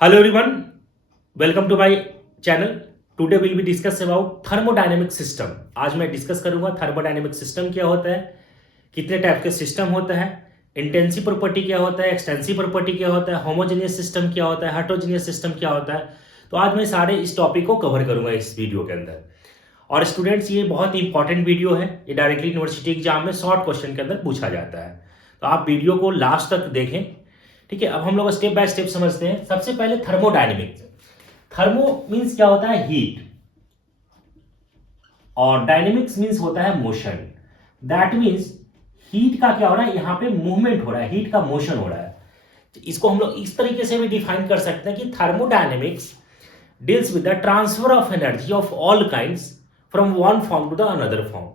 Hello everyone, welcome to my channel. Today we'll be discuss about thermodynamic system. आज मैं discuss करूंगा thermodynamic system क्या होता है, कितने टाइप के सिस्टम होता है, इंटेंसिव प्रॉपर्टी क्या होता है, एक्सटेंसिव प्रॉपर्टी क्या होता है, होमोजेनियस सिस्टम क्या होता है, हेटेरोजेनियस सिस्टम क्या होता है। तो आज मैं सारे इस टॉपिक को कवर करूंगा इस वीडियो के अंदर। और स्टूडेंट्स ये बहुत इंपॉर्टेंट वीडियो है, ये डायरेक्टली यूनिवर्सिटी एग्जाम में शॉर्ट क्वेश्चन के अंदर पूछा जाता है। तो आप वीडियो को लास्ट तक देखें, ठीक है। अब हम लोग स्टेप बाय स्टेप समझते हैं। सबसे पहले थर्मोडायनेमिक्स। थर्मो मींस क्या होता है, हीट, और डायनेमिक्स मींस होता है मोशन। दैट मींस हीट का क्या हो रहा है, यहां पे मूवमेंट हो रहा है, हीट का मोशन हो रहा है। तो इसको हम लोग इस तरीके से भी डिफाइन कर सकते हैं कि thermodynamics deals with the transfer of energy of all kinds from one form to the another form.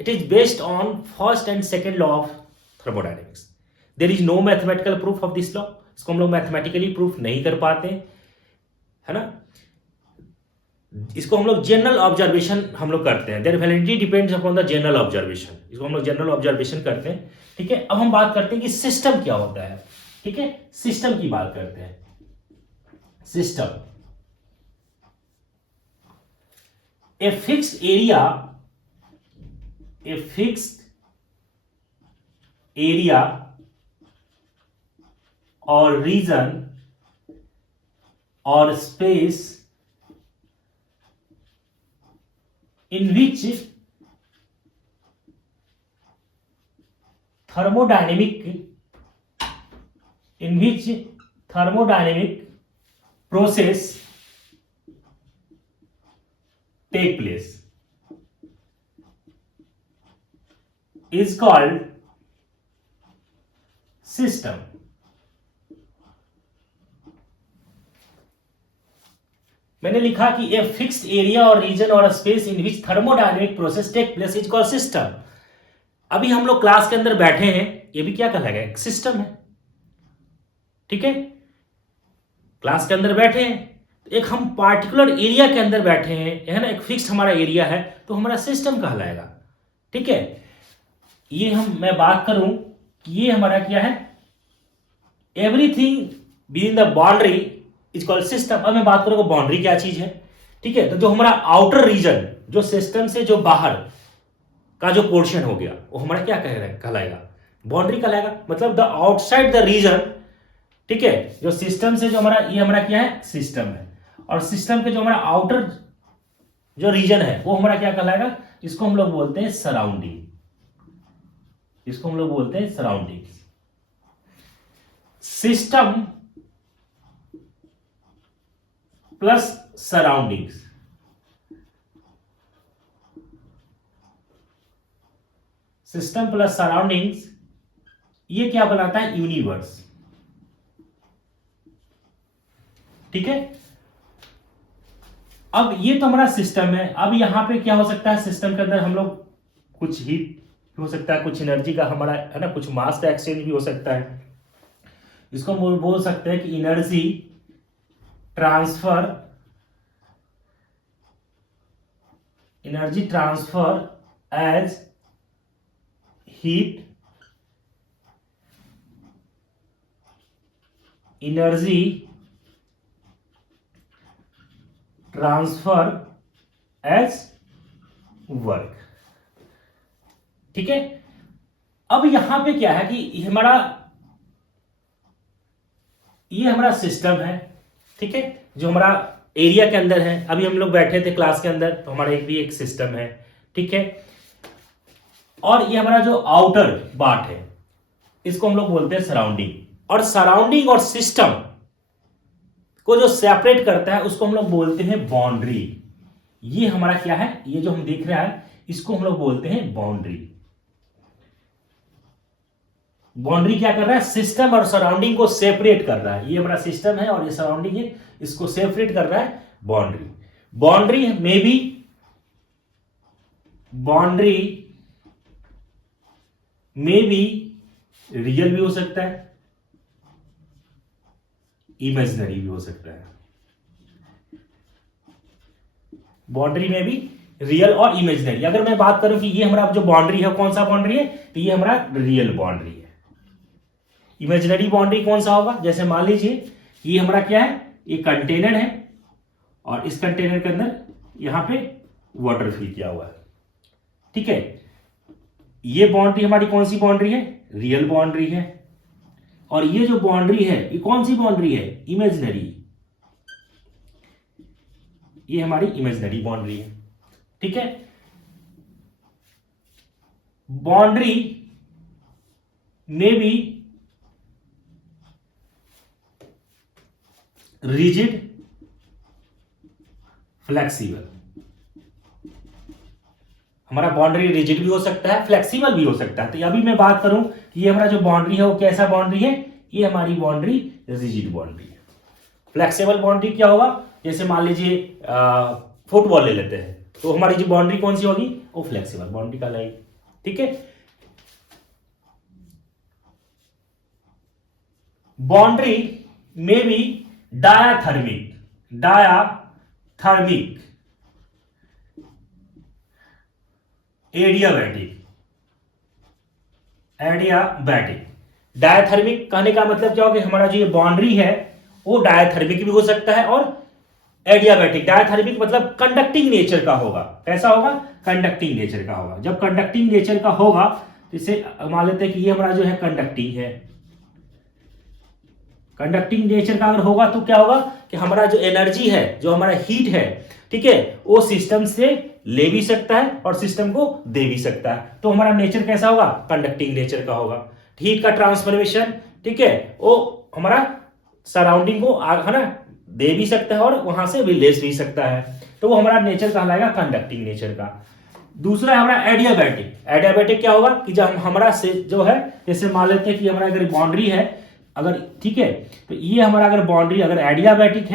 It is based on first and second law of thermodynamics. There is no mathematical proof of this law. इसको हम लोग mathematically proof नहीं कर पाते, है ना। इसको हम लोग जनरल ऑब्जर्वेशन हम लोग करते हैं। Their validity depends upon the general observation. इसको हम लोग जनरल ऑब्जर्वेशन करते हैं, ठीक है। अब हम बात करते हैं कि सिस्टम क्या होता है, ठीक है। सिस्टम की बात करते हैं। सिस्टम ए फिक्स्ड एरिया, ए फिक्स्ड एरिया और रीजन और space in which thermodynamic process take place is called system. मैंने लिखा कि ए फिक्स्ड एरिया और रीजन और space in which thermodynamic process take place is called system. अभी हम लोग क्लास के अंदर बैठे हैं, ये भी क्या कहलाएगा, एक सिस्टम है, ठीक है। क्लास के अंदर बैठे हैं, एक हम पार्टिकुलर एरिया के अंदर बैठे हैं, है ना, एक फिक्स्ड हमारा एरिया है, तो हमारा सिस्टम कहलाएगा, ठीक है। ये मैं बात करूं कि ये हमारा क्या है, everything with in the boundary is called system. अब मैं बात करूंगा बाउंड्री क्या चीज है, ठीक है। तो जो हमारा आउटर रीजन, जो सिस्टम से जो बाहर का जो पोर्शन हो गया, वो हमारा क्या कहलाएगा, बाउंड्री कहलाएगा। मतलब द आउटसाइड द रीजन, ठीक है। जो सिस्टम से जो हमारा, ये हमारा क्या है, सिस्टम है। और सिस्टम के जो हमारा आउटर जो रीजन है, वो हमारा क्या कहलाएगा, इसको हम लोग बोलते हैं सराउंडिंग। इसको हम लोग बोलते हैं surrounding. System plus surroundings, system plus surroundings, ये क्या बनाता है, यूनिवर्स, ठीक है। अब ये तो हमारा सिस्टम है। अब यहां पे क्या हो सकता है, सिस्टम के अंदर हम लोग कुछ हीट हो सकता है, कुछ एनर्जी का हमारा, है ना, कुछ मास का एक्सचेंज भी हो सकता है। इसको हम बोल सकते हैं कि energy transfer as heat, energy transfer as work, ठीक है। अब यहां पे क्या है कि ये हमारा सिस्टम है, ठीक है, जो हमारा एरिया के अंदर है। अभी हम लोग बैठे थे क्लास के अंदर, तो हमारा एक सिस्टम है, ठीक है। और ये हमारा जो आउटर पार्ट है, इसको हम लोग बोलते हैं सराउंडिंग। और सराउंडिंग और सिस्टम को जो सेपरेट करता है, उसको हम लोग बोलते हैं बाउंड्री। ये हमारा क्या है, ये जो हम देख रहे हैं, इसको हम लोग बोलते हैं बाउंड्री। बाउंड्री क्या कर रहा है, सिस्टम और सराउंडिंग को सेपरेट कर रहा है। ये हमारा सिस्टम है और ये सराउंडिंग है, इसको सेपरेट कर रहा है बाउंड्री। बाउंड्री में भी रियल भी हो सकता है, इमेजिनरी भी हो सकता है। बाउंड्री में भी रियल और इमेजिनरी। अगर मैं बात करूं कि ये हमारा जो बाउंड्री है कौन सा बाउंड्री है, तो ये हमारा रियल बाउंड्री है। इमेजिनरी बाउंड्री कौन सा होगा, जैसे मान लीजिए ये हमारा क्या है, ये कंटेनर है और इस कंटेनर के अंदर यहां पे वाटर फिल किया हुआ है, ठीक है। ये बाउंड्री हमारी कौन सी बाउंड्री है? रियल बाउंड्री है। और ये जो बाउंड्री है ये कौन सी बाउंड्री है? इमेजिनरी। ये हमारी इमेजिनरी बाउंड्री है, ठीक है। बाउंड्री में भी रिजिड, फ्लेक्सिबल। हमारा बाउंड्री रिजिड भी हो सकता है, फ्लेक्सिबल भी हो सकता है। तो अभी मैं बात करूं कि ये हमारा जो बाउंड्री है वो कैसा बाउंड्री है? ये हमारी बाउंड्री रिजिड बाउंड्री है। फ्लेक्सिबल बाउंड्री क्या होगा? जैसे मान लीजिए फुटबॉल ले लेते हैं, तो हमारी जो बाउंड्री कौन सी होगी? वो फ्लेक्सिबल बाउंड्री कहलाएगी, ठीक है। बाउंड्री में भी डायाथर्मिक, एडियाबैटिक। डायाथर्मिक कहने का मतलब क्या होगा? हमारा जो ये बाउंड्री है वो डायाथर्मिक भी हो सकता है और एडियाबैटिक। डायाथर्मिक मतलब कंडक्टिंग नेचर का होगा। कैसा होगा? कंडक्टिंग नेचर का होगा। जब कंडक्टिंग नेचर का होगा तो इसे मान लेते हैं कि ये हमारा जो है कंडक्टिंग है। कंडक्टिंग नेचर का अगर होगा तो क्या होगा कि हमारा जो एनर्जी है, जो हमारा हीट है, ठीक है, वो सिस्टम से ले भी सकता है और सिस्टम को दे भी सकता है। तो हमारा नेचर कैसा होगा? कंडक्टिंग नेचर का होगा। हीट का ट्रांसफॉर्मेशन, ठीक है, वो हमारा सराउंडिंग को है ना दे भी सकता है और वहां से भी ले भी सकता है। तो वो हमारा नेचर कहलाएगा कंडक्टिंग नेचर का। दूसरा है हमारा एडियाबैटिक। एडियाबैटिक क्या होगा कि जब हमारा से जो है, जैसे मान लेते हैं कि हमारा अगर बाउंड्री है, अगर ठीक है, तो ये हमारा अगर बाउंड्री अगर एडियाबैटिक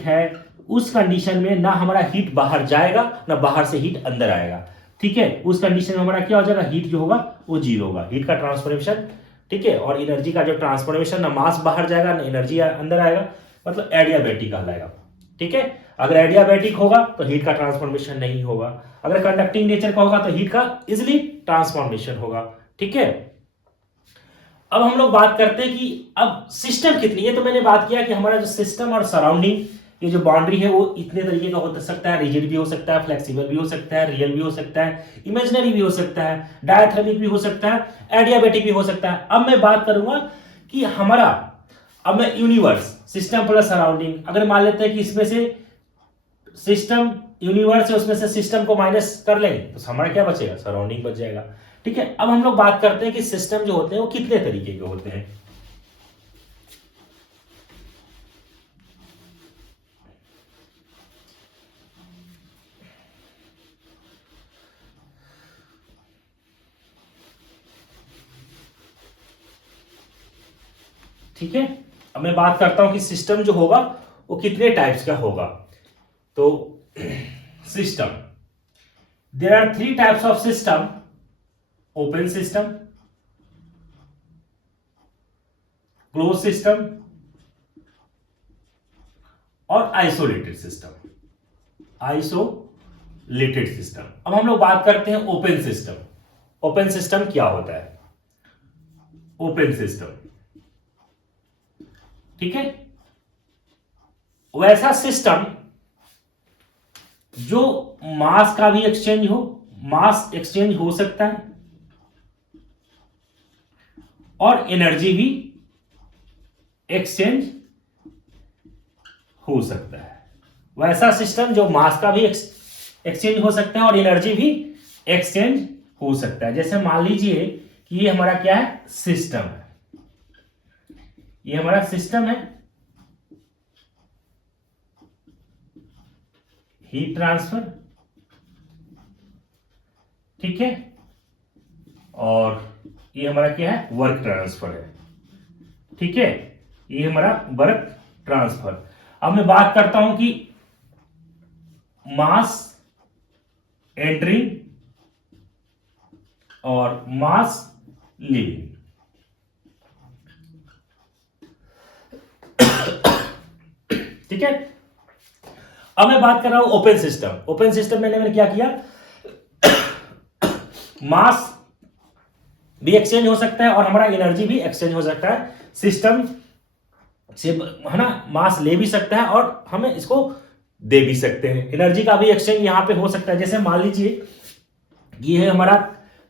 है, उस कंडीशन में ना हमारा हीट बाहर जाएगा ना बाहर से हीट अंदर आएगा, ठीक है। उस कंडीशन में हमारा क्या हो जाएगा? हीट जो होगा वो जीरो होगा। हीट का ट्रांसफॉर्मेशन, ठीक है, और एनर्जी का जो ट्रांसफॉर्मेशन, ना मास बाहर जाएगा ना एनर्जी अंदर आएगा, मतलब एडियाबैटिक कहलाएगा, ठीक है। अगर एडियाबैटिक होगा तो हीट का ट्रांसफॉर्मेशन नहीं होगा। अगर कंडक्टिंग नेचर का होगा तो हीट का इजिली ट्रांसफॉर्मेशन होगा, ठीक है। अब हम लोग बात करते हैं कि अब सिस्टम कितनी है। तो मैंने बात किया कि हमारा जो सिस्टम और सराउंडिंग, ये जो बाउंड्री है वो इतने तरीके का हो सकता है। रिजिड भी हो सकता है, फ्लेक्सिबल भी हो सकता है, रियल भी हो सकता है, इमेजिनरी भी हो सकता है, डायाथर्मिक भी हो सकता है, एडियाबैटिक भी हो सकता है। अब मैं बात करूंगा कि हमारा, अब मैं यूनिवर्स, सिस्टम प्लस सराउंडिंग, अगर मान लेते हैं कि इसमें से सिस्टम यूनिवर्स है, उसमें से सिस्टम को माइनस कर लेंगे तो हमारा क्या बचेगा? सराउंडिंग बच जाएगा, ठीक है। अब हम लोग बात करते हैं कि सिस्टम जो होते हैं वो कितने तरीके के होते हैं। ठीक है, अब मैं बात करता हूं कि सिस्टम जो होगा वो कितने टाइप्स का होगा। तो system, there are 3 types of system: open system, close system और आइसोलेटेड सिस्टम। अब हम लोग बात करते हैं ओपन सिस्टम। ओपन सिस्टम क्या होता है? ओपन सिस्टम, ठीक है, वैसा सिस्टम जो मास का भी एक्सचेंज हो, मास एक्सचेंज हो सकता है और एनर्जी भी एक्सचेंज हो सकता है। वैसा सिस्टम जो मास का भी एक्सचेंज हो सकता है और एनर्जी भी एक्सचेंज हो सकता है। जैसे मान लीजिए कि ये हमारा क्या है? सिस्टम है। ये हमारा सिस्टम है, हीट ट्रांसफर, ठीक है, और ये हमारा क्या है? वर्क ट्रांसफर है, ठीक है, ये हमारा वर्क ट्रांसफर। अब मैं बात करता हूं कि मास एंट्रिंग और मास लीविंग। ठीक है, अब मैं बात कर रहा हूं ओपन सिस्टम। ओपन सिस्टम में मैंने क्या किया? मास भी एक्सचेंज हो सकता है और हमारा एनर्जी भी एक्सचेंज हो सकता है। सिस्टम से, है ना, मास ले भी सकता है और हमें इसको दे भी सकते हैं। एनर्जी का भी एक्सचेंज यहाँ पे हो सकता है। जैसे मान लीजिए ये है हमारा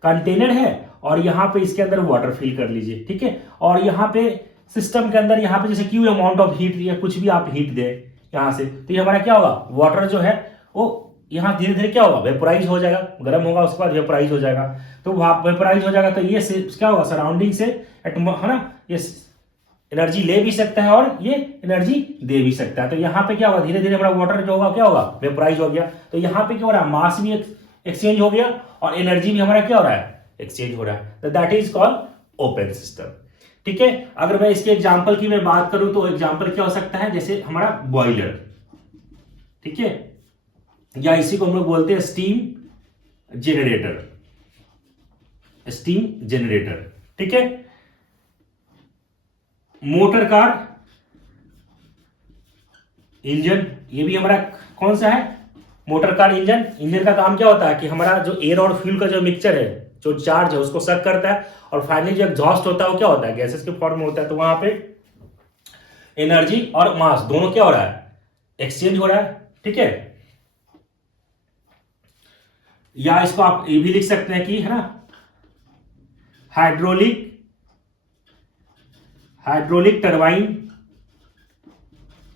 कंटेनर है और यहाँ पे इसके अंदर वाटर फिल कर लीजिए, ठीक है, और यहाँ पे सिस्टम के अंदर यहाँ पे जैसे क्यू अमाउंट ऑफ हीट या कुछ भी आप हीट दें यहाँ से, तो ये हमारा क्या होगा, वाटर जो है वो यहाँ धीरे धीरे क्या होगा, वेपोराइज हो जाएगा, गर्म होगा, उसके बाद वेपोराइज हो जाएगा। तो वेपोराइज हो जाएगा तो ये क्या होगा, सराउंडिंग से है ना, ये एनर्जी ले भी सकता है और ये एनर्जी दे भी सकता है। तो यहाँ पे क्या होगा, धीरे धीरे हमारा वाटर जो होगा क्या होगा, वेपोराइज हो गया। तो यहाँ पे क्या हो रहा है, मास भी एक्सचेंज हो गया और एनर्जी भी हमारा क्या हो रहा है, एक्सचेंज हो रहा है। तो that is called open system, ठीक है। अगर मैं इसके एग्जांपल की मैं बात करूं तो एग्जांपल क्या हो सकता है, जैसे हमारा बॉयलर, ठीक है, या इसी को हम लोग बोलते हैं स्टीम जेनरेटर, स्टीम जेनरेटर, ठीक है। मोटर कार, इंजन, ये भी हमारा कौन सा है, मोटर कार इंजन। इंजन का काम क्या होता है कि हमारा जो एयर और फ्यूल का जो मिक्सचर है, जो चार्ज है, उसको सक करता है और फाइनली जो एग्जॉस्ट होता है वो क्या होता है, गैसेस के फॉर्म में होता है। तो वहां पे एनर्जी और मास दोनों क्या हो रहा है, एक्सचेंज हो रहा है, ठीक है। या इसको आप ये भी लिख सकते हैं कि, है ना, हाइड्रोलिक टरबाइन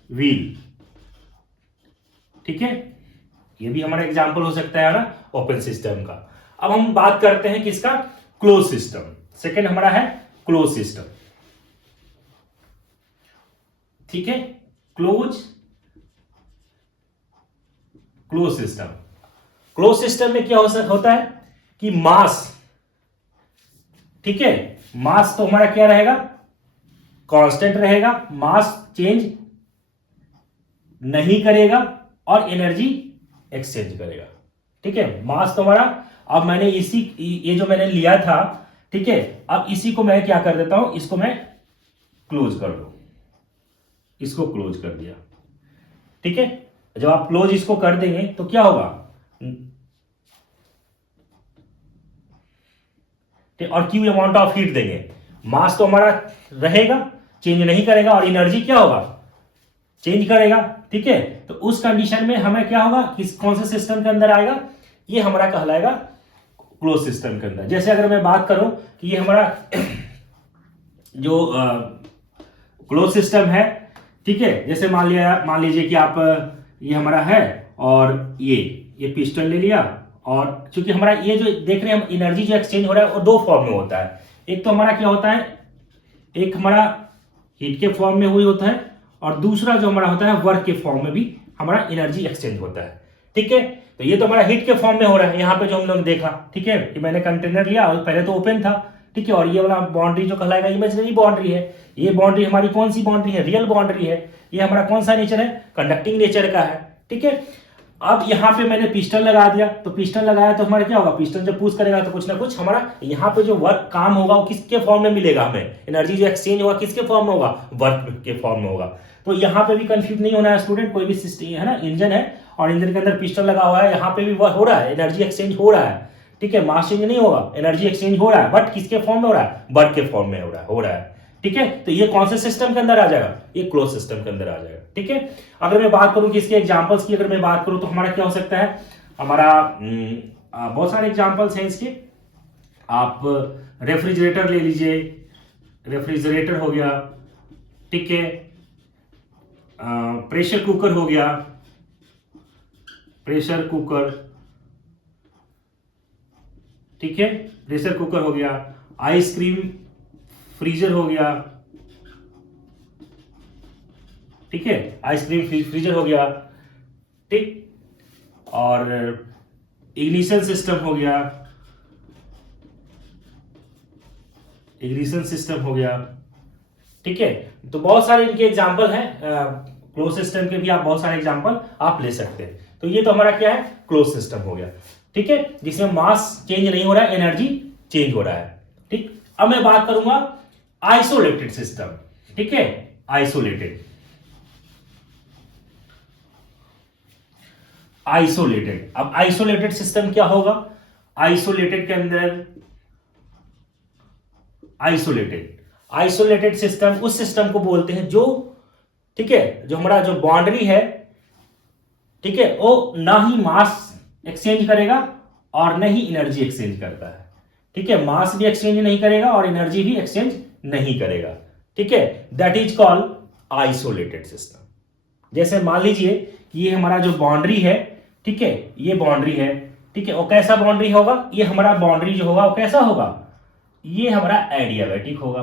व्हील, ठीक है। ये भी हमारा एग्जांपल हो सकता है ना ओपन सिस्टम का। अब हम बात करते हैं किसका, क्लोज सिस्टम। सेकंड हमारा है क्लोज सिस्टम, ठीक है। क्लोज सिस्टम, क्लोज सिस्टम में क्या होता है कि मास, ठीक है, मास तो हमारा क्या रहेगा, कांस्टेंट रहेगा, मास चेंज नहीं करेगा और एनर्जी एक्सचेंज करेगा, ठीक है। मास तो हमारा, अब मैंने ये जो मैंने लिया था, ठीक है, अब इसी को मैं क्या कर देता हूं, इसको मैं क्लोज कर दूं, इसको क्लोज कर दिया, ठीक है। जब आप क्लोज इसको कर देंगे तो क्या होगा, और क्यू अमाउंट ऑफ हीट देंगे, मास तो हमारा रहेगा, चेंज नहीं करेगा और एनर्जी क्या होगा, चेंज करेगा, ठीक है। तो उस कंडीशन में हमें क्या होगा, किस कौन से सिस्टम के अंदर आएगा, ये हमारा कहलाएगा क्लोज सिस्टम के अंदर। जैसे अगर मैं बात करूं कि ये हमारा जो क्लोज सिस्टम है, ठीक है, जैसे मान लीजिए कि आप ये हमारा है और ये पिस्टन ले लिया, और चूंकि हमारा ये जो देख रहे हैं हम, एनर्जी जो एक्सचेंज हो रहा है वो दो फॉर्म में होता है। एक तो हमारा क्या होता है, एक हमारा हीट के फॉर्म में हुई होता है और दूसरा जो हमारा होता है वर्क के फॉर्म में भी हमारा एनर्जी एक्सचेंज होता है, ठीक है। तो ये तो हमारा हीट के फॉर्म में हो रहा है, यहाँ पे जो हम लोग देखा, ठीक है, कि मैंने कंटेनर लिया और पहले तो ओपन था, ठीक है, और ये वाला बाउंड्री जो कहलाएगा इमेजिनरी बाउंड्री है। ये बाउंड्री हमारी कौन सी बाउंड्री है, रियल बाउंड्री है। ये हमारा कौन सा नेचर है, कंडक्टिंग नेचर का है, ठीक है। अब यहाँ पे मैंने पिस्टन लगा दिया, तो पिस्टन लगाया तो हमारा क्या होगा, पिस्टन जब पुश करेगा तो कुछ ना कुछ हमारा यहाँ पे जो वर्क काम होगा वो किसके फॉर्म में मिलेगा, हमें एनर्जी जो एक्सचेंज होगा किसके फॉर्म में होगा, वर्क के फॉर्म में होगा। तो यहाँ पे भी कंफ्यूज नहीं होना है स्टूडेंट, कोई भी सिस्टम है ना, इंजन है और इंजन के अंदर पिस्टन लगा हुआ है, यहाँ पे भी हो रहा है, एनर्जी एक्सचेंज हो रहा है, ठीक है। मास चेंज नहीं होगा, एनर्जी एक्सचेंज हो रहा है, बट किसके फॉर्म में हो रहा है, वर्क के फॉर्म में हो रहा है, ठीक है। तो ये कौन से सिस्टम के अंदर आ जाएगा, ये क्लोज सिस्टम के अंदर आ जाएगा, ठीक है। अगर मैं बात करूं कि इसके एग्जांपल्स की, अगर मैं बात करूं तो हमारा क्या हो सकता है, हमारा बहुत सारे एग्जांपल्स हैं इसके। आप रेफ्रिजरेटर ले लीजिए, रेफ्रिजरेटर हो गया, ठीक है। प्रेशर कुकर हो गया, प्रेशर कुकर, ठीक है, प्रेशर कुकर हो गया। आइसक्रीम फ्रीजर हो गया, ठीक है, आइसक्रीम फ्रीजर हो गया, ठीक। और इग्निशन सिस्टम हो गया, इग्निशन सिस्टम हो गया, ठीक है। तो बहुत सारे इनके एग्जांपल हैं, क्लोज सिस्टम के भी आप बहुत सारे एग्जांपल आप ले सकते हैं। तो ये तो हमारा क्या है, क्लोज सिस्टम हो गया, ठीक है, जिसमें मास चेंज नहीं हो रहा है, एनर्जी चेंज हो रहा है, ठीक। अब मैं बात करूंगा आइसोलेटेड सिस्टम, ठीक है, आइसोलेटेड, आइसोलेटेड। अब आइसोलेटेड सिस्टम क्या होगा, आइसोलेटेड के अंदर, आइसोलेटेड सिस्टम उस सिस्टम को बोलते हैं जो ठीक है, जो हमारा जो बाउंड्री है, ठीक है, वो ना ही मास एक्सचेंज करेगा और न ही एनर्जी एक्सचेंज करता है। ठीक है, मास भी एक्सचेंज नहीं करेगा और एनर्जी भी एक्सचेंज नहीं करेगा। ठीक है, that is called isolated system. जैसे मान लीजिए कि ये हमारा जो बाउंड्री है, ठीक है, ये बाउंड्री है, ठीक है, वो कैसा बाउंड्री होगा, ये हमारा बाउंड्री जो होगा वो कैसा होगा, ये हमारा एडियाबैटिक होगा,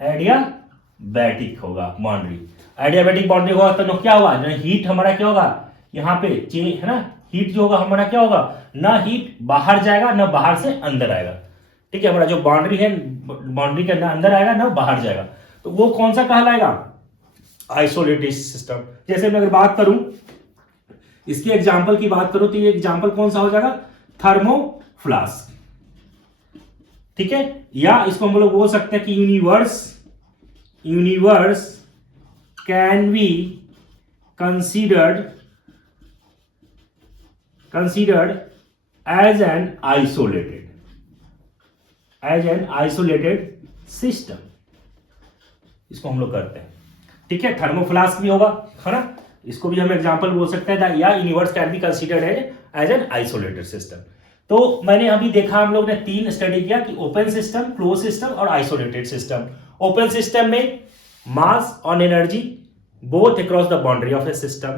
एडियाबैटिक होगा बाउंड्री। एडियाबैटिक बाउंड्री होगा तो क्या होगा, हीट हमारा क्या होगा, यहाँ पे है ना, हीट जो होगा हमारा क्या होगा, ना हीट बाहर जाएगा ना बाहर से अंदर आएगा। ठीक है, हमारा जो बाउंड्री है, बाउंड्री के अंदर आएगा ना बाहर जाएगा, तो वो कौन सा कहलाएगा, आइसोलेटेड सिस्टम। जैसे मैं अगर बात करूं, इसकी एग्जांपल की बात करूं, तो ये एग्जांपल कौन सा हो जाएगा, थर्मोफ्लास्क। ठीक है, या इसको हम लोग बोल सकते हैं कि universe can be considered as an isolated system, इसको हम लोग करते हैं। ठीक है, थर्मोफ्लास्क भी होगा, है ना, इसको भी हम एग्जांपल बोल सकते हैं, या universe can be considered as an isolated system. तो मैंने अभी देखा, हम लोग ने 3 स्टडी किया कि ओपन सिस्टम, क्लोज सिस्टम और आइसोलेटेड सिस्टम। ओपन सिस्टम में मास और energy both across the boundary of A system.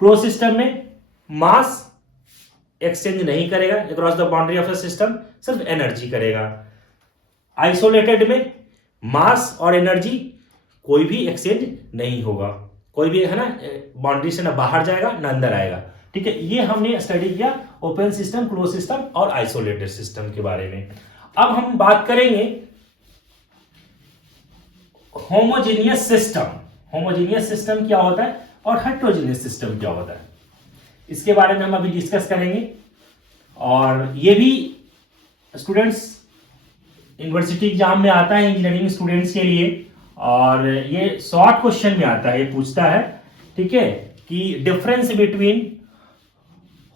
Close system में मास एक्सचेंज नहीं करेगा across the boundary of A system, सिर्फ एनर्जी करेगा। आइसोलेटेड में मास और एनर्जी कोई भी एक्सचेंज नहीं होगा, कोई भी, है ना, बाउंड्री से ना बाहर जाएगा ना अंदर आएगा। ठीक है, ये हमने स्टडी किया ओपन सिस्टम, क्लोज सिस्टम और आइसोलेटेड सिस्टम के बारे में। अब हम बात करेंगे होमोजेनियस सिस्टम। होमोजेनियस सिस्टम क्या होता है और हेट्रोजेनियस सिस्टम क्या होता है, इसके बारे में हम अभी डिस्कस करेंगे। और ये भी स्टूडेंट्स यूनिवर्सिटी एग्जाम में आता है इंजीनियरिंग स्टूडेंट्स के लिए, और ये शॉर्ट क्वेश्चन में आता है, ये पूछता है, ठीक है, कि difference between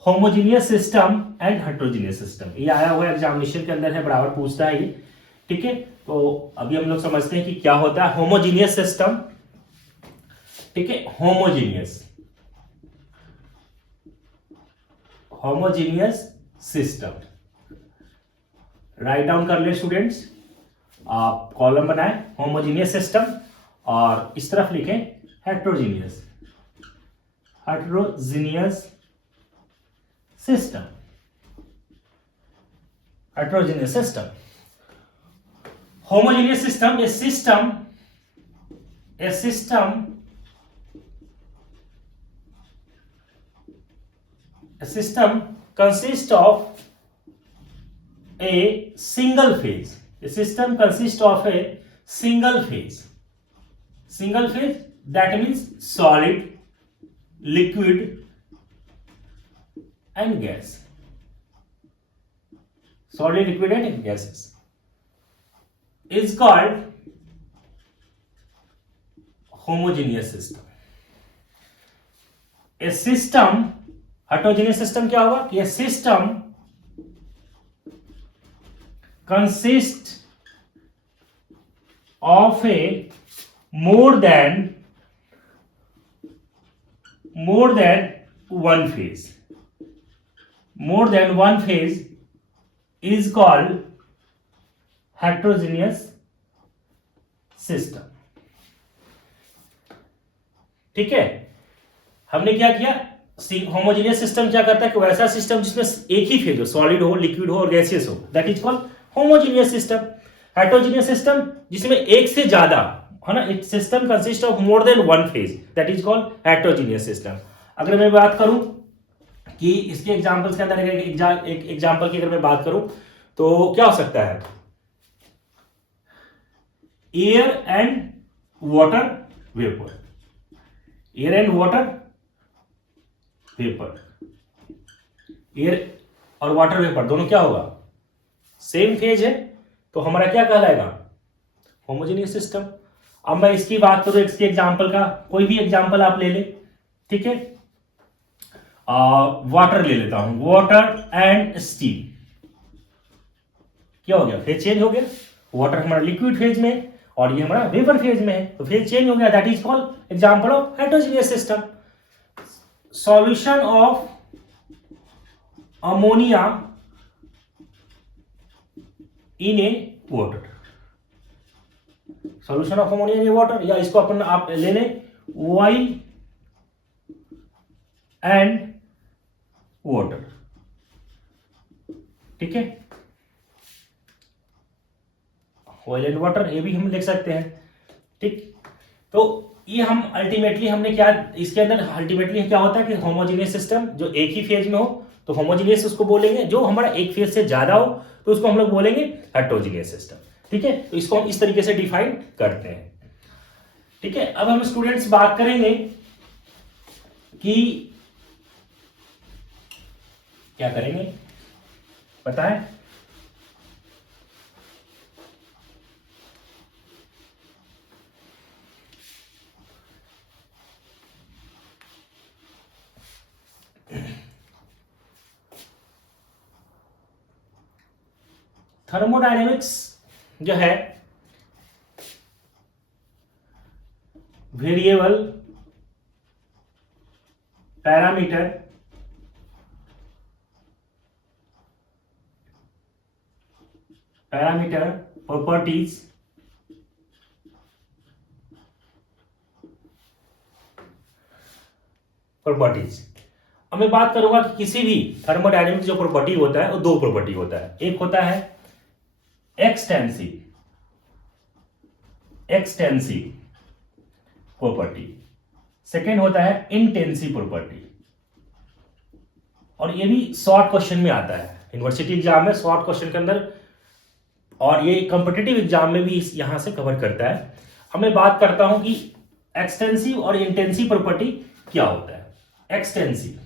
homogeneous system and heterogeneous system. ये आया हुआ एग्जामिनेशन के अंदर है, बराबर पूछता है ये। ठीक है, तो अभी हम लोग समझते हैं कि क्या होता है होमोजेनियस सिस्टम। ठीक है, होमोजेनियस सिस्टम राइट डाउन कर ले स्टूडेंट्स, आप कॉलम बनाएं होमोजेनियस सिस्टम और इस तरफ लिखें heterogeneous system. Heterogeneous system, homogeneous system, a system consists of a single phase. A system consists of a single phase. Single phase, that means solid, liquid and gas. Solid, liquid and gases is called homogeneous system. A system, heterogeneous system क्या होगा कि a system consists of a more than one phase. More than one phase is called heterogeneous system. ठीक है, हमने क्या किया, homogeneous system क्या करता है कि वैसा सिस्टम जिसमें एक ही फेज हो, सॉलिड हो, लिक्विड हो और गैसियस हो, that is called homogeneous system. Heterogeneous system जिसमें एक से ज्यादा, है ना, it system consist of more than one phase, that is called heterogeneous system. अगर मैं बात करूं कि इसके एग्जांपल्स के अंदर एक एग्जांपल की अगर मैं बात करूं तो क्या हो सकता है, air and water vapour. Air and water vapour, air और वाटर वेपर दोनों क्या होगा, सेम फेज है, तो हमारा क्या कहलाएगा, होमोजेनियस सिस्टम। अब मैं इसकी बात करूं, इसके एग्जांपल का कोई भी एग्जांपल आप ले ले, ठीक है, वाटर ले लेता हूं, वाटर एंड स्टीम। क्या हो गया, फेज चेंज हो गया, वाटर हमारा लिक्विड फेज में और ये हमारा वेपर फेज में है, तो फेज चेंज हो गया, that is called example of heterogeneous system. Solution of ammonia in A water, solution of ammonia in A water, या इसको अपन आप ले लें ऑयल एंड वाटर, ठीक है, ऑयल एंड वाटर, ये भी हम लिख सकते हैं, ठीक। तो ये हम अल्टीमेटली हमने क्या, इसके अंदर अल्टीमेटली क्या होता है कि होमोजेनियस सिस्टम जो एक ही फेज में हो तो होमोजेनियस उसको बोलेंगे, जो हमारा एक फेज से ज्यादा हो तो उसको हम लोग बोलेंगे हेटेरोजेनियस सिस्टम, ठीक है। तो इसको हम इस तरीके से डिफाइन करते हैं, ठीक है। अब हम स्टूडेंट्स बात करेंगे कि क्या करेंगे, पता है, थर्मोडायनेमिक्स जो है वेरिएबल पैरामीटर प्रॉपर्टीज अब मैं बात करूंगा कि किसी भी थर्मोडायनेमिक्स जो प्रॉपर्टी होता है वो दो प्रॉपर्टी होता है, एक होता है एक्सटेंसिव प्रॉपर्टी, सेकेंड होता है इंटेंसिव प्रॉपर्टी। और ये भी शॉर्ट क्वेश्चन में आता है, यूनिवर्सिटी एग्जाम में शॉर्ट क्वेश्चन के अंदर, और ये कॉम्पिटिटिव एग्जाम में भी यहां से कवर करता है। अब मैं बात करता हूं कि एक्सटेंसिव और इंटेंसिव प्रॉपर्टी क्या होता है। एक्सटेंसिव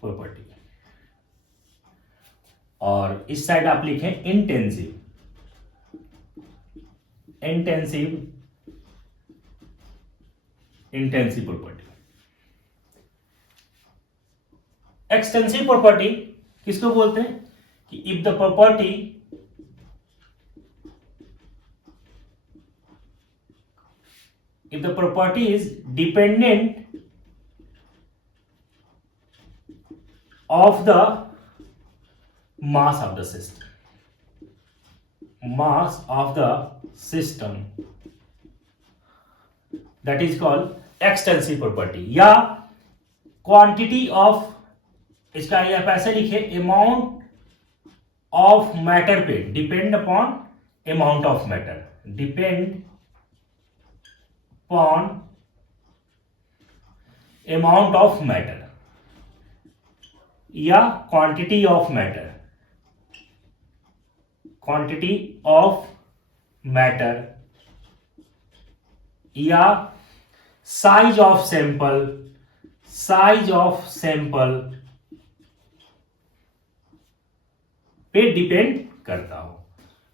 प्रॉपर्टी, और इस साइड आप लिखें इंटेंसिव प्रॉपर्टी। एक्सटेंसिव प्रॉपर्टी किसको बोलते हैं कि if the property is dependent of the mass of the system, that is called extensive property। या क्वांटिटी ऑफ, इसका आप ऐसे लिखे अमाउंट ऑफ मैटर पे depend upon amount of matter, या क्वांटिटी ऑफ मैटर, या साइज ऑफ सैंपल पे depend करता हो।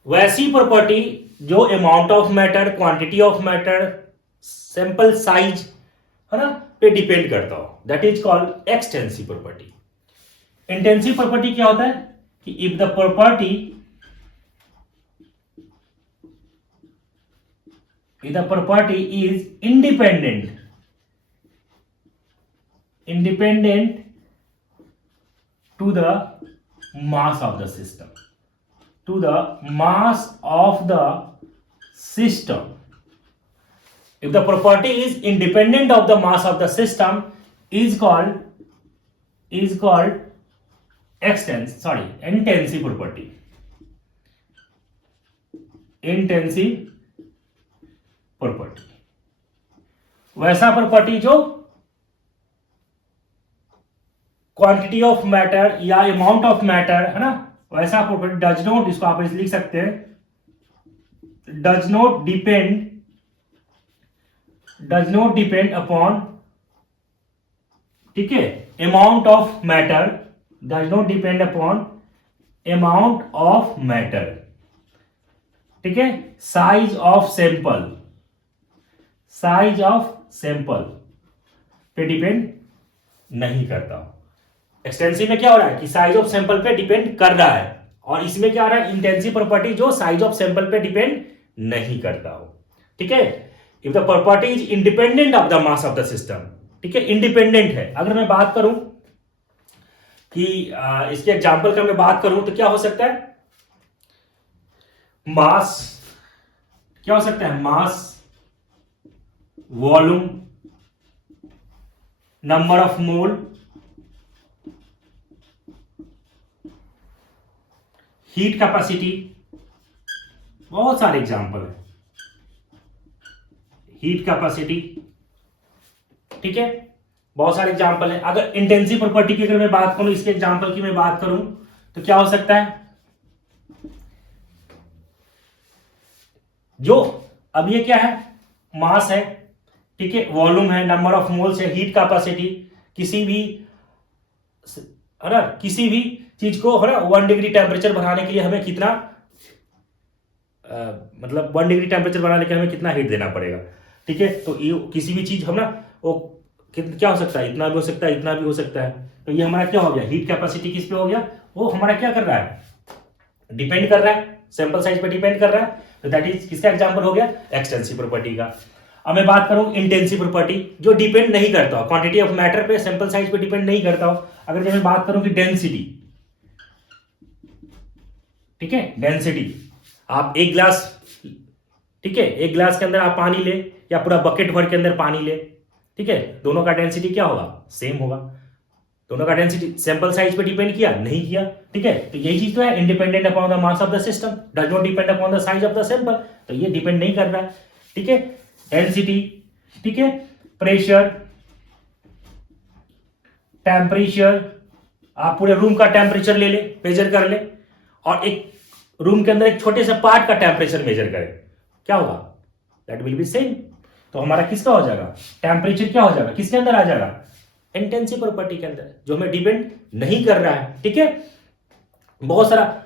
वैसी प्रॉपर्टी जो amount of matter, quantity of matter, sample size, है ना, पे डिपेंड करता हो, that is called extensive property. Intensive property क्या होता है कि if the property is independent to the mass of the system, if the property is independent of the mass of the system is called intensive property। वैसा property जो quantity of matter या amount of matter, है ना, वैसा property does not, इसको आप लिख सकते हैं, डज नॉट डिपेंड अपॉन, ठीक है, amount of matter, does not depend upon amount of matter, ठीक है, साइज ऑफ सैंपल पे डिपेंड नहीं करता। एक्सटेंसिव में क्या हो रहा है कि साइज ऑफ सैंपल पे डिपेंड कर रहा है, और इसमें क्या आ रहा है इंटेंसिव प्रॉपर्टी जो साइज ऑफ सैंपल पे डिपेंड नहीं करता हो। ठीक है, if the property is independent of the mass of the system, ठीक है, इंडिपेंडेंट है। अगर मैं बात करूं कि इसके एग्जांपल का मैं बात करूं तो क्या हो सकता है, मास, क्या हो सकता है, mass, volume, number of mole, heat capacity, बहुत सारे एग्जांपल है, हीट कैपेसिटी, ठीक है, बहुत सारे एग्जांपल है। अगर इंटेंसिव प्रॉपर्टी की अगर मैं बात करूं, इसके एग्जांपल की मैं बात करूं तो क्या हो सकता है, जो अब ये क्या है, मास है, ठीक है, वॉल्यूम है, नंबर ऑफ मोल्स है, हीट कैपेसिटी, किसी भी, है ना, किसी भी चीज को, है ना, 1 डिग्री टेम्परेचर बढ़ाने के लिए हमें कितना मतलब 1 डिग्री टेम्परेचर बढ़ाने के लिए हमें कितना हीट देना पड़ेगा। ठीक है, तो ये किसी भी चीज हम ना वो क्या हो सकता है, इतना भी हो सकता है, इतना भी हो सकता है। तो ये हमारा क्या हो गया, हीट कैपेसिटी किस पे हो गया, वो हमारा क्या कर रहा है, डिपेंड कर रहा है, सैंपल साइज पे डिपेंड कर रहा है। तो दैट इज किसका एग्जांपल हो गया, एक्सटेंसिव प्रॉपर्टी का। अब मैं बात करूं इंटेंसिव प्रॉपर्टी, जो डिपेंड नहीं करता हो क्वांटिटी ऑफ मैटर पे, सैंपल साइज पे डिपेंड नहीं करता हो। अगर जब मैं बात करूं कि डेंसिटी, ठीक है, डेंसिटी, आप एक ग्लास, ठीक है, एक ग्लास के अंदर आप पानी ले या पूरा बकेट भर के अंदर पानी ले, ठीक है, दोनों का डेंसिटी क्या होगा, सेम होगा। दोनों का डेंसिटी सैंपल साइज पे डिपेंड किया नहीं किया, ठीक है, तो यही चीज तो है, independent upon the mass of the system, does not depend upon the size of the sample. तो ये डिपेंड नहीं कर रहा है, ठीक है, डेंसिटी, ठीक है, प्रेशर, टेम्परेचर, आप पूरे रूम का टेम्परेचर ले ले, मेजर कर ले, और एक रूम के अंदर एक छोटे से पार्ट का टेम्परेचर मेजर करें, क्या होगा, दैट विल बी सेम। तो हमारा किसका हो जाएगा, टेम्परेचर क्या हो जाएगा, किसके अंदर आ जाएगा, इंटेंसिव प्रॉपर्टी के अंदर, जो हमें डिपेंड नहीं कर रहा है। ठीक है, बहुत सारा,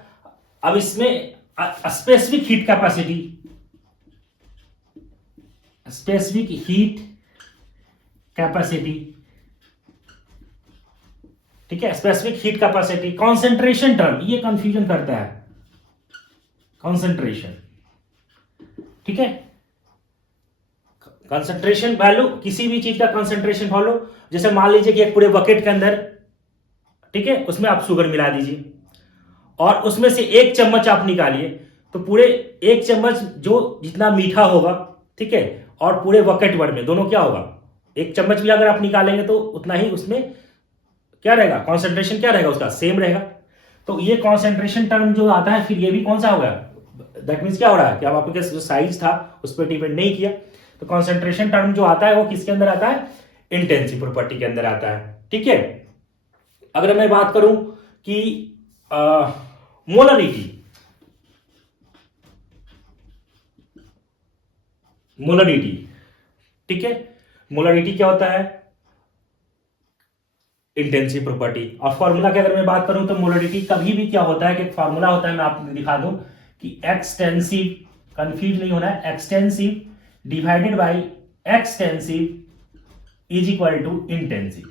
अब इसमें specific heat capacity, specific heat capacity, ठीक है, specific heat capacity, concentration term, ये कंफ्यूजन करता है, कॉन्सेंट्रेशन, ठीक है, कंसंट्रेशन वैल्यू, किसी भी चीज का कंसंट्रेशन वैल्यू, जैसे मान लीजिए कि एक पूरे बकेट के अंदर, ठीक है, उसमें आप शुगर मिला दीजिए और उसमें से 1 चम्मच आप निकालिए, तो पूरे 1 चम्मच जो जितना मीठा होगा, ठीक है, और पूरे बकेट भर में दोनों क्या होगा, 1 चम्मच भी अगर आप निकालेंगे तो उतना ही उसमें क्या रहेगा, कॉन्सेंट्रेशन क्या रहेगा उसका, सेम रहेगा। तो ये कॉन्सेंट्रेशन टर्म जो आता है, फिर ये भी कौन सा होगा, दैट मीन्स क्या हो रहा है कि अब आपके जो साइज था उस पर डिपेंड नहीं किया। तो कॉन्सेंट्रेशन टर्म जो आता है वो किसके अंदर आता है, इंटेंसिव प्रॉपर्टी के अंदर आता है। ठीक है, अगर मैं बात करूं कि मोलरिटी, मोलरिटी, ठीक है, मोलरिटी क्या होता है, इंटेंसिव प्रॉपर्टी। और फॉर्मूला की अगर मैं बात करूं तो मोलरिटी कभी भी क्या होता है कि एक फॉर्मूला होता है, मैं आपको दिखा दूं कि एक्सटेंसिव, कंफ्यूज नहीं होना है, extensive divided by extensive is equal to intensive.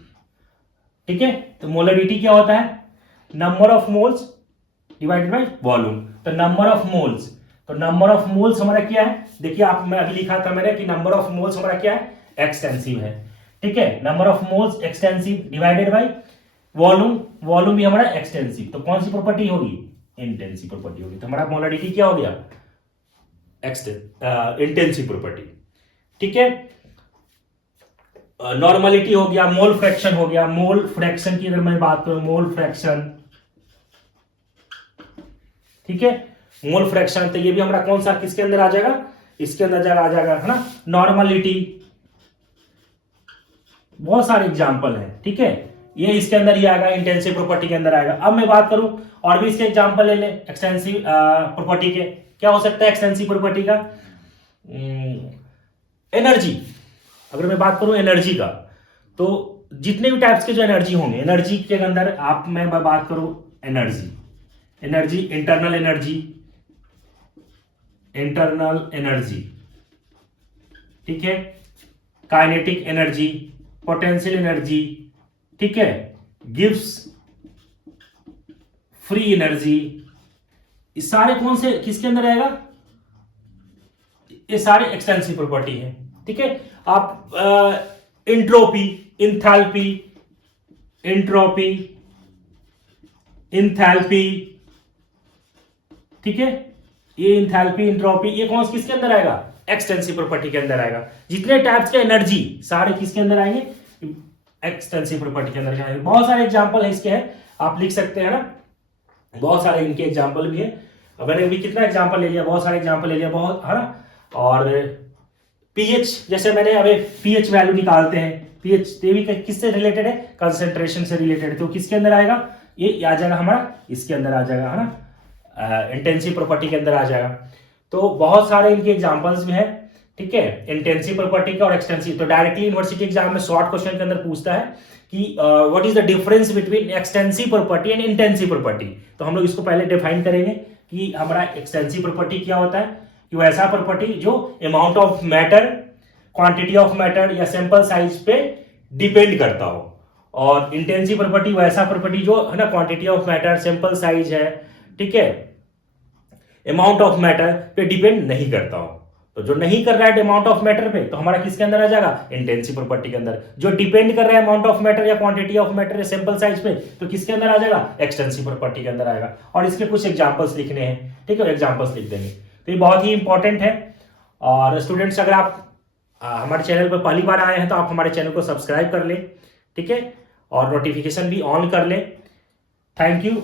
ठीक है, तो मोलरिटी क्या होता है, number of moles divided by volume. तो नंबर ऑफ मोल्स, तो नंबर ऑफ मोल्स हमारा क्या है, देखिए आप, मैं अभी लिखा था मैंने कि नंबर ऑफ मोल्स हमारा क्या है, एक्सटेंसिव है। ठीक है, number of moles extensive divided by volume, volume भी हमारा एक्सटेंसिव, तो कौन सी प्रॉपर्टी होगी, इंटेंसिव प्रॉपर्टी होगी। तो हमारा मोलरिटी क्या हो गया, इंटेंसिव प्रॉपर्टी। ठीक है, नॉर्मलिटी हो गया, मोल फ्रैक्शन हो गया, मोल फ्रैक्शन की अगर मैं बात करूं, मोल फ्रैक्शन, ठीक है, मोल फ्रैक्शन, तो ये भी हमारा कौन सा किसके अंदर आ जाएगा, इसके अंदर आ जाएगा, है ना, नॉर्मलिटी, बहुत सारे एग्जांपल हैं। ठीक है, ये इसके अंदर ही आएगा, इंटेंसिव प्रॉपर्टी के अंदर आएगा। अब मैं बात करूं और भी इसके एग्जांपल ले ले एक्सटेंसिव प्रॉपर्टी के, क्या हो सकता है एक्सटेंसिव प्रॉपर्टी का, एनर्जी, अगर मैं बात करूं एनर्जी का, तो जितने भी टाइप्स के जो एनर्जी होंगे, एनर्जी के अंदर आप, मैं बात करूं energy, energy, internal energy, internal energy, ठीक है, काइनेटिक एनर्जी, पोटेंशियल एनर्जी, ठीक है, गिव्स फ्री एनर्जी, ये सारे कौन से किसके अंदर आएगा? ये सारे एक्सटेंसिव प्रॉपर्टी है। ठीक है, आप इंट्रोपी, इंथैल्पी, इंट्रोपी, इंथैल्पी, ठीक है, ये इंथैल्पी, इंट्रोपी, ये कौन किसके अंदर आएगा? एक्सटेंसिव प्रॉपर्टी के अंदर आएगा। जितने टाइप्स के एनर्जी सारे किसके अंदर आएंगे? एक्सटेंसिव प्रॉपर्टी के अंदर आएंगे। बहुत सारे एग्जांपल है इसके, हैं आप लिख सकते हैं ना, बहुत सारे इनके एग्जांपल भी है। मैंने भी कितना एग्जांपल ले लिया, बहुत सारे एग्जांपल ले लिया, बहुत, है ना। और पीएच, जैसे मैंने अभी पीएच वैल्यू निकालते हैं, पीएच ये भी किससे रिलेटेड है? कंसंट्रेशन से रिलेटेड। तो किसके अंदर आएगा? ये आ जाएगा हमारा, इसके अंदर आ जाएगा, है ना, इंटेंसिव प्रॉपर्टी के अंदर आ जाएगा। तो बहुत सारे इनके एग्जांपल्स भी हैं। ठीक है, इंटेंसिव प्रॉपर्टी का और एक्सटेंसिव। तो डायरेक्टली यूनिवर्सिटी एग्जाम में शॉर्ट क्वेश्चन के अंदर पूछता है कि what is the difference between extensive property and intensive property. तो हम लोग इसको पहले डिफाइन करेंगे कि हमारा एक्सटेंसिव प्रॉपर्टी क्या होता है, कि वो ऐसा प्रॉपर्टी जो amount of matter, quantity of matter या सैंपल साइज पे डिपेंड करता हो। और इंटेंसिव प्रॉपर्टी वो ऐसा प्रॉपर्टी जो, है ना, quantity of matter, sample size है, ठीक है, अमाउंट ऑफ मैटर पे डिपेंड नहीं करता हो। तो जो नहीं कर रहा है अमाउंट ऑफ मैटर पे, तो हमारा किसके अंदर आ जाएगा? इंटेंसिव प्रॉपर्टी के अंदर। जो डिपेंड कर रहा है अमाउंट ऑफ मैटर या क्वांटिटी ऑफ मैटर या सैंपल साइज पे, तो किसके अंदर आ जाएगा? एक्सटेंसिव प्रॉपर्टी के अंदर आएगा। और इसके कुछ एग्जांपल्स लिखने हैं, ठीक है, एग्जांपल्स लिख देंगे। तो ये बहुत ही इंपॉर्टेंट है। और स्टूडेंट्स, अगर आप हमारे चैनल पर पहली बार आए हैं तो आप हमारे चैनल को सब्सक्राइब कर लें, ठीक है, और नोटिफिकेशन भी ऑन कर लें। Thank you.